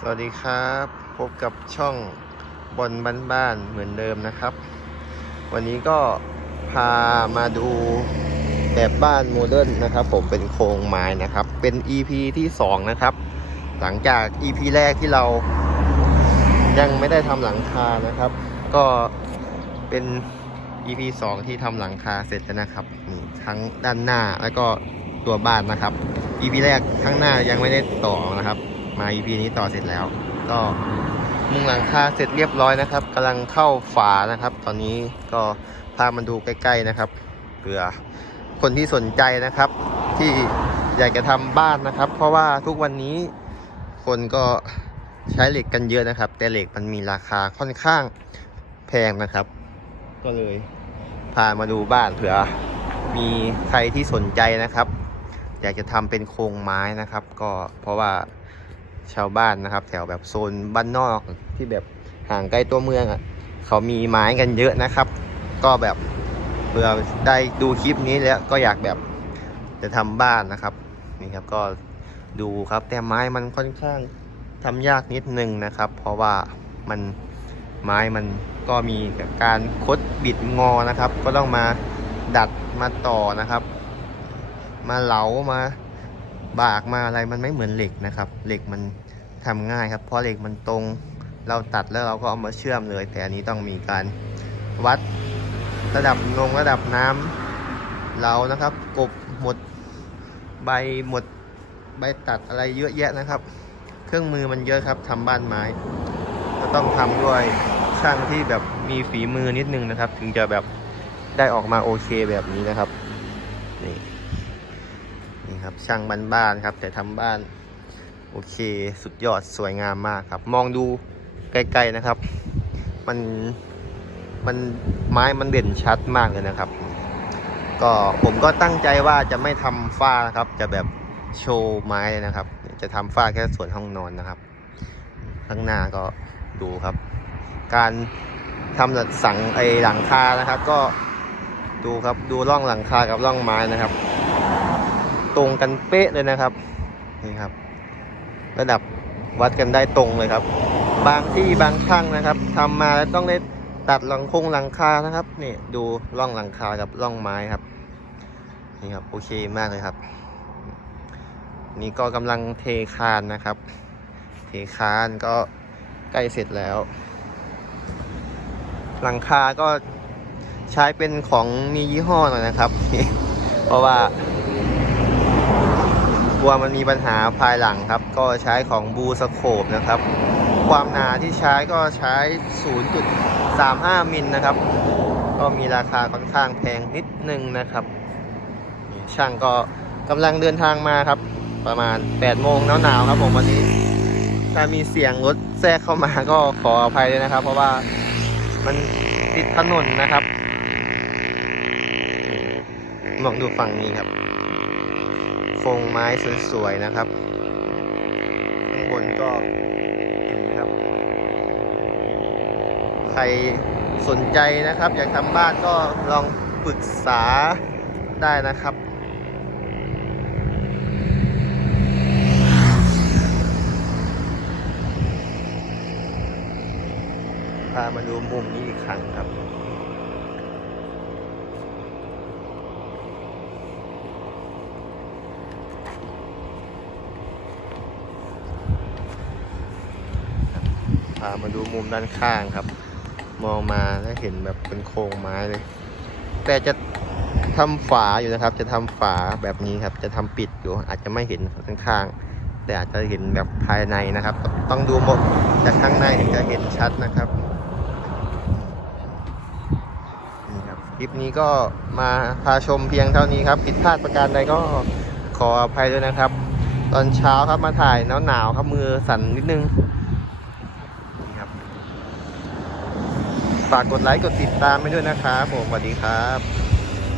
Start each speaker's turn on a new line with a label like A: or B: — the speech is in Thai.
A: สวัสดีครับ พบกับช่องบอลบ้านๆเหมือนเดิมนะครับ วันนี้ก็พามาดูแบบบ้านโมเดิร์นนะครับ ผมเป็นโครงไม้นะครับ เป็น EP ที่2นะครับ หลังจาก EP แรกที่เรายังไม่ได้ทำหลังคานะครับ ก็เป็น EP 2 ที่ทำหลังคาเสร็จแล้วนะครับนี่ทั้งด้านหน้าแล้วก็ตัวบ้านนะครับ EP แรกข้างหน้ายังไม่ได้ต่อนะครับ มา EP นี้ต่อเสร็จแล้ว ก็มุงหลังคาเสร็จเรียบร้อยนะครับกำลังเข้าฝานะครับ ตอนนี้ก็พามาดูใกล้ ๆนะครับเผื่อคนที่สนใจนะครับ ที่อยากจะทำบ้านนะครับ เพราะว่าทุกวันนี้คนก็ใช้เหล็กกันเยอะนะครับ แต่เหล็กมันมีราคาค่อนข้างแพงนะครับ ก็เลยพามาดูบ้านเผื่อมีใครที่สนใจนะครับ อยากจะทำเป็นโครงไม้นะครับ ก็เพราะว่า ชาวบ้านนะครับ แถวแบบโซนบ้านนอกที่แบบห่างไกลตัวเมืองอะเขามีไม้กันเยอะนะครับ ก็แบบเผื่อได้ดูคลิปนี้แล้วก็อยากแบบจะทำบ้านนะครับนี่ครับก็ดูครับแต่ไม้มันค่อนข้างทำยากนิดนึงนะครับ เพราะว่ามันไม้มันก็มีแบบการคดบิดงอนะครับ ก็ต้องมาดัดมาต่อนะครับ มาเหลามา บากมาอะไรมันไม่เหมือนเหล็กนะครับ เหล็กมันทำง่ายครับ เพราะเหล็กมันตรงเราตัดแล้วเราก็เอามาเชื่อมเลย แต่อันนี้ต้องมีการวัดระดับลงระดับน้ำเรานะครับ กบหมดใบหมดใบตัดอะไรเยอะแยะนะครับ เครื่องมือมันเยอะครับทำบ้านไม้ ก็ต้องทำด้วยช่างที่แบบมีฝีมือนิดนึงนะครับ ถึงจะแบบได้ออกมาโอเคแบบนี้นะครับนี่ ครับ ช่างบ้านๆครับ แต่ทำบ้าน โอเค สุดยอดสวยงามมากครับ มองดูไกลๆนะครับ มันมันไม้มันเด่นชัดมากเลยนะครับ ก็ผมก็ตั้งใจว่าจะไม่ทำฝ้านะครับ จะแบบโชว์ไม้นะครับ จะทำฝ้าแค่ส่วนห้องนอนนะครับ ข้างหน้าก็ดูครับ การทำสังไอหลังคานะครับ ก็ดูครับดูร่องหลังคากับร่องไม้นะครับ ตรงกันเป๊ะเลยนะครับนี่ครับ ระดับวัดกันได้ตรงเลยครับ บางที่บางช่างนะครับทำมาแล้วต้องได้ตัดหลังคงหลังคานะครับนี่ดูร่องหลังคากับร่องไม้ครับนี่ครับโอเคมากเลยครับ นี่ก็กำลังเทคานนะครับ เทคานก็ใกล้เสร็จแล้ว หลังคาก็ใช้เป็นของมียี่ห้อหน่อยนะครับ เพราะว่ากลั วมันมีปัญหาภายหลังครับ ก็ใช้ของบูสโคปนะครับ ความหนาที่ใช้ก็ใช้ 0.35 มิลนะครับ ก็มีราคาค่อนข้างแพงนิดนึงนะครับ ช่างก็กำลังเดินทางมาครับ ประมาณ 8 โมงหนาวๆครับผมวันนี้ ถ้ามีเสียงรถแทรกเข้ามาก็ขออภัยด้วยนะครับ เพราะว่ามันติดถนนนะครับมองดูฝั่งนี้ครับ งไม้สวยๆนะครับ ข้างบนก็นะครับ ใครสนใจนะครับ อยากทำบ้านก็ลองปรึกษาได้นะครับพามาดูมุมนี้อีกครั้งครับามาดูมุมด้านข้างครับ มองมาแล้วเห็นแบบเป็นโครงไม้เลย แต่จะทำฝาอยู่นะครับ จะทำฝาแบบนี้ครับ จะทำปิดอยู่ อาจจะไม่เห็นข้างๆแต่อาจจะเห็นแบบภายในนะครับ ต้องดูหมดจากข้างในถึงจะเห็นชัดนะครับนี่ครับ คลิปนี้ก็มาพาชมเพียงเท่านี้ครับ ผิดพลาดประการใดก็ขออภัยด้วยนะครับ ตอนเช้าครับมาถ่ายหนาวๆครับมือสั่นนิดนึง ครับ ฝากกดไลค์กดติดตามไปด้วยนะครับผมสวัสดีครับ